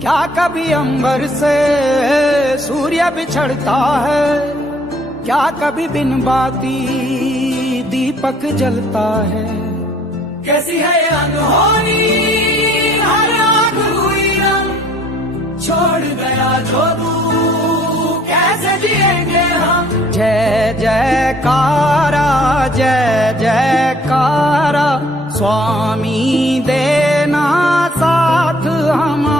क्या कभी अंबर से सूर्य बिछड़ता है, क्या कभी बिन बाती दीपक जलता है। कैसी है ये अनहोनी हर आग हुई रंग, छोड़ गया जो तू कैसे जिएंगे हम। जय जयकारा जय जयकारा, स्वामी देना साथ हमारा।